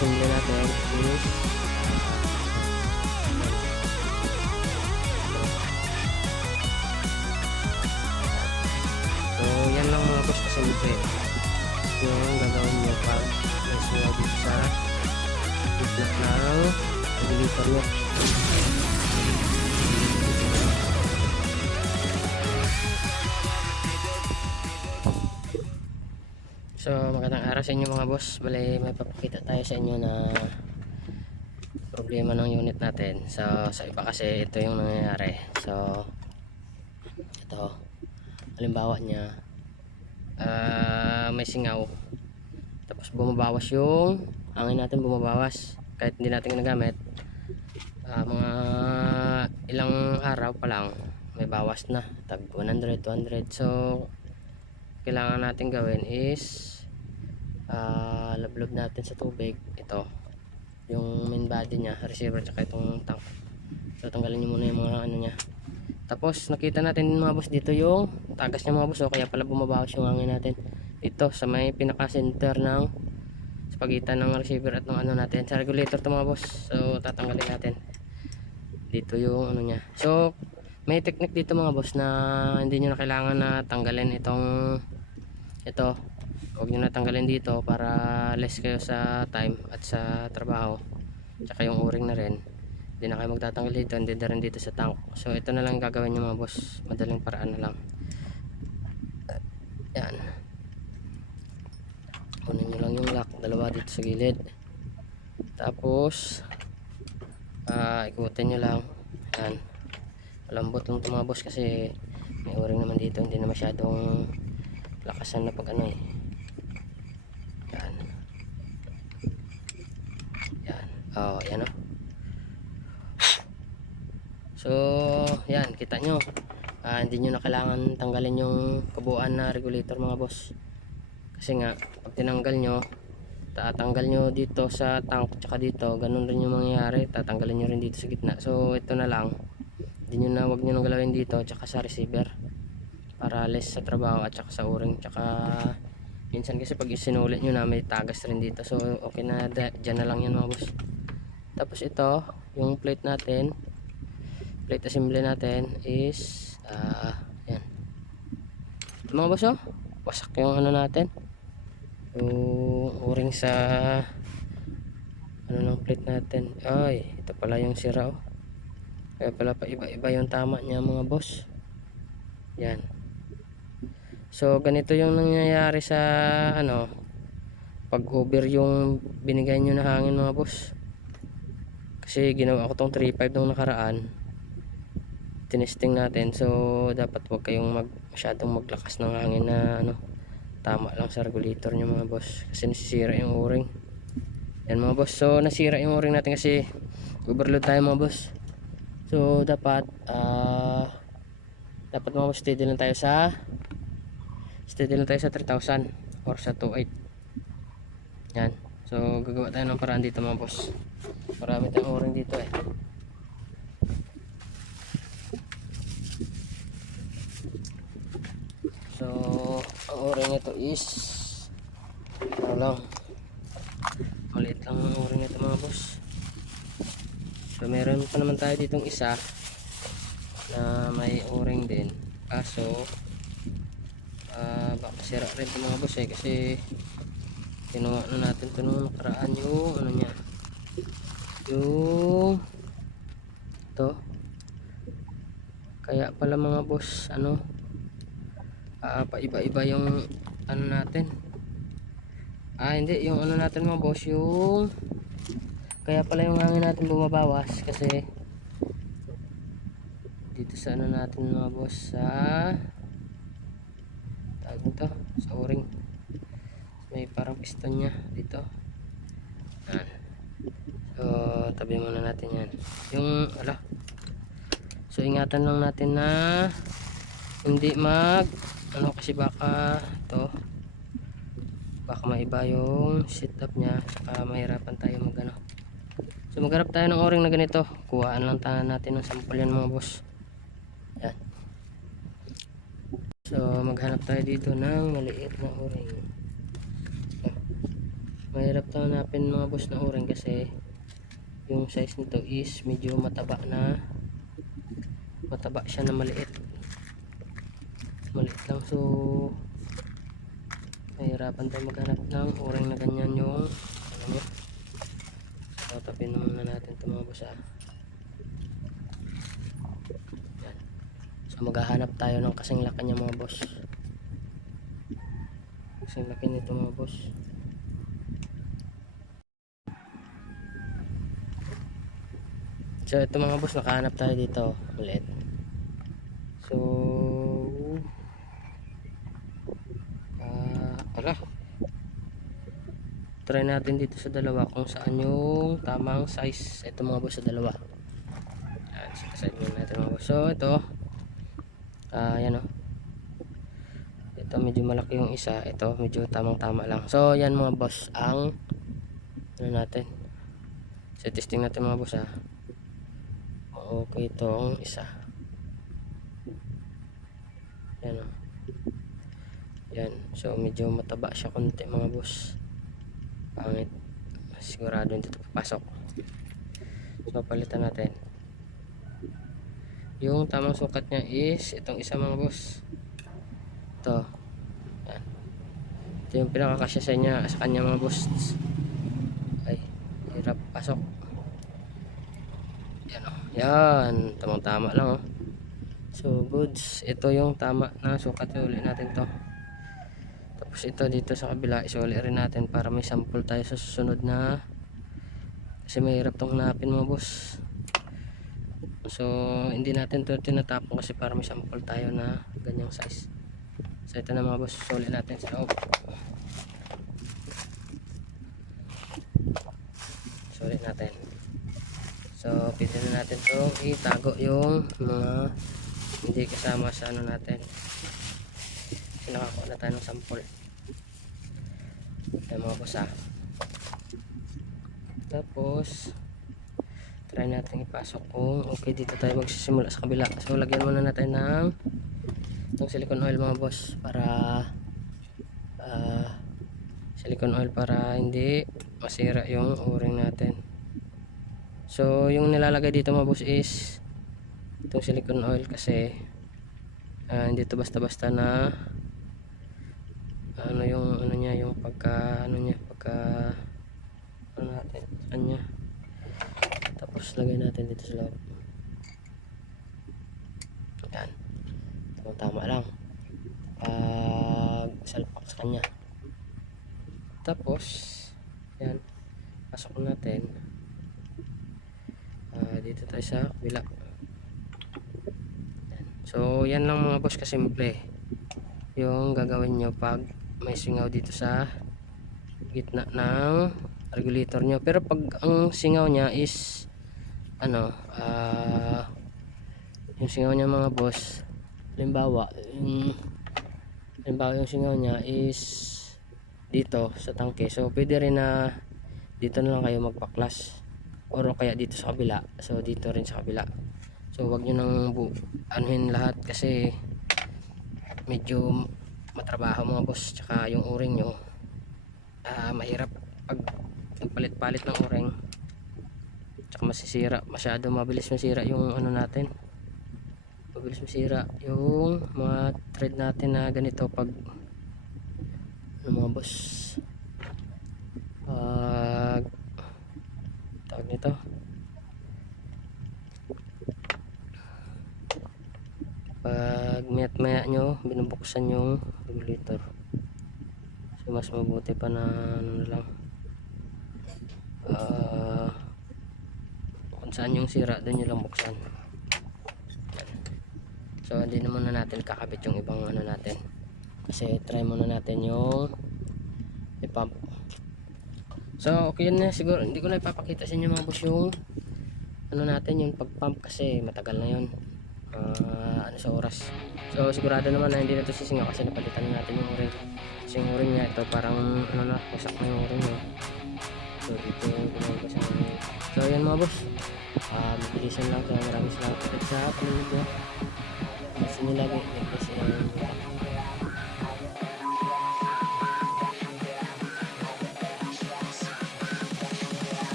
simple natin is So, yan lang mga boss kasimple. Yung gagawin nyo pag may suwa dito sa gitna ng regulator nyo. So, magandang araw sa inyo mga boss. Bale, may papakita tayo sa inyo na problema ng unit natin. So, sa iba kasi ito yung nangyayari. So, ito. Halimbawa niya, ah, may singaw. Tapos bumabawas yung hangin natin bumabawas. Kahit hindi natin ginagamit. Ah, mga ilang araw pa lang may bawas na. Tag 100, 200. So, kailangan natin gawin is uh, lablob natin sa tubig. Ito. Yung main body niya receiver tsaka itong tank. So tanggalin nyo muna yung mga ano niya. Tapos nakita natin mga boss dito yung tagas niya mga boss oh, kaya pala bumabawas yung hangin natin. Ito sa may pinaka center ng sa pagitan ng receiver at ng ano natin sa regulator to mga boss. So tatanggalin natin. Dito yung ano niya. So may technique dito mga boss na hindi nyo na kailangan na tanggalin itong ito huwag nyo na tanggalin dito para less kayo sa time at sa trabaho. Tsaka yung o-ring na rin. Hindi na kayo magtatanggal dito hindi na rin dito sa tank. So ito na lang gagawin nyo mga boss. Madaling paraan na lang. Yan. Kunin nyo lang yung lock. Dalawa dito sa gilid. Tapos ah ikutin nyo lang. Yan. Malambot lang boss kasi may o-ring naman dito. Hindi na masyadong lakasan na pag ano eh yan yan oh yan oh. So yan kita nyo. Ah, hindi nyo na kailangan tanggalin yung kabuuan na regulator mga boss. Kasi nga pag tinanggal nyo tatanggal nyo dito sa tank tsaka dito ganun rin yung mangyayari. Tatanggalin nyo rin dito sa gitna. So ito na lang. Hindi nyo na wag nyo nang galawin dito tsaka sa receiver. Para less sa trabaho at tsaka sa uring tsaka minsan kasi pag isinulit nyo na may tagas rin dito. So okay na dyan na lang yan mga boss tapos ito yung plate natin plate assembly natin is ah yan. Mga boss oh. Wasak yung ano natin. Yung uring sa ano ng plate natin. Ay ito pala yung sira oh. Kaya pala pa iba iba yung tama niya mga boss. Yan. So ganito yung nangyayari sa ano pag over yung binigay nyo na hangin mga boss kasi ginawa ko tong 3.5 nung nakaraan. Tinesting natin. So dapat wag kayong mag, masyadong maglakas ng hangin na ano tama lang sa regulator nyo mga boss. Kasi nasisira yung o-ring. Yan mga boss. So nasira yung o-ring natin kasi overload tayo mga boss. So dapat ah dapat mga boss steady lang tayo sa steady lang tayo sa 3,000 or sa 2.8 yan. So gagawa tayo ng paraan dito mga boss marami tayong o-ring dito eh. So, ang oring nito is ano lang maliit lang ang oring nito mga boss. So meron pa naman tayo ditong isa na may oring din. Kaso ah baka sira rin ito mga boss eh kasi kinuha na natin ito nung nakaraan yung ano niya yung to kaya pala mga boss ano ah, paiba-iba yung ano natin. Ah hindi yung ano natin mga boss yung kaya pala yung hangin natin bumabawas kasi dito sa ano natin mga boss sa tawag nito sa o-ring. May parang piston nya dito. Yan so tabi muna natin yan. Yung ala. So ingatan lang natin na hindi mag ano kasi baka to baka maiba yung setup niya saka mahirapan tayo mag ano. So magharap tayo ng o-ring na ganito. Kuhaan lang tayo natin ng sample yan mga boss. Yan. So maghanap tayo dito ng maliit na o-ring mahirap to hanapin mga boss na uring kasi yung size nito is medyo mataba na. Mataba siya na maliit. Maliit lang. So mahirapan tayo maghanap ng uring na ganyan yung ano niya. So tapin muna natin ito mga boss ah. Yan. so maghahanap tayo ng kasing laki niya mga boss. Kasing laki nito mga boss So ito mga boss, nakahanap tayo dito ulit. So ah ala. Try natin dito sa dalawa kung saan yung tamang size. Ito mga boss sa dalawa. Yan, muna natin mga boss. So ito ah yan oh. Ito medyo malaki yung isa, ito medyo tamang-tama lang. So yan mga boss ang ano natin. So testing natin mga boss ah okay itong isa. Yan o yan. So medyo mataba siya konti mga boss. Pangit. Sigurado hindi ito papasok. So palitan natin. Yung tamang sukat niya is itong isa mga boss. Ito. Yan. Ito yung pinakakasya sa niya sa kanya mga boss. Ay hirap. Pasok yan. Tamang tama lang oh. So goods. Ito yung tama na sukat. Uli natin to. Tapos ito dito sa kabila. Isuli rin natin para may sample tayo sa susunod na kasi mahirap tong hanapin mo boss. So hindi natin to tinatapon kasi para may sample tayo na ganyang size. So ito na mga boss. Suli natin sa loob. Suli natin. Na natin to itago yung mga hindi kasama sa ano natin. Kasi nakakuha na tayo ng sample. Ayan mga ah. Tapos, try natin ipasok kung okay dito tayo magsisimula sa kabila. So, lagyan muna natin ng itong silicone oil mga boss para ah, silicone oil para hindi masira yung o-ring natin. So, yung nilalagay dito mga boss is itong silicone oil kasi ah, hindi to basta-basta na ano yung ano niya yung pagka ano niya pagka ano natin kanya tapos lagay natin dito sa loob. Yan. Tama, tama lang. Pag salpak sa kanya. Tapos yan. Pasok natin dito tayo sa Yan. so yan lang mga boss kasimple yung gagawin nyo pag may singaw dito sa gitna ng regulator nyo. Pero pag ang singaw nya is ano ah yung singaw nya mga boss halimbawa yung halimbawa yung singaw nya is dito sa tangke. So pwede rin na dito na lang kayo magpaklas or kaya dito sa kabila. So dito rin sa kabila. So wag nyo nang anuhin lahat kasi medyo matrabaho mga boss. Tsaka yung uring nyo ah mahirap pag palit-palit ng uring tsaka masisira. Masyado mabilis masira yung ano natin. Mabilis masira yung mga thread natin na ganito pag ano mga boss. Pag tawag nito pag mayat maya nyo binubuksan yung regulator. So mas mabuti pa na ano lang. Ah kung saan yung sira doon nyo lang buksan. So hindi na natin kakabit yung ibang ano natin. Kasi try muna natin yung i-pump So, okay yun na siguro. Hindi ko na ipapakita sa inyo mga boss yung ano natin yung pag-pump kasi matagal na yun. Ah, ano sa oras. So, sigurado naman na hindi na ito sisingaw kasi napalitan na natin yung ring. Kasi yung ring niya ito parang ano na, wasak na yung ring niya. So, dito gumagawa sa So, yan mga boss. Ah, mabilisan lang. Kaya maraming salamat sa panonood niyo. Gusto niyo lagi. Like, and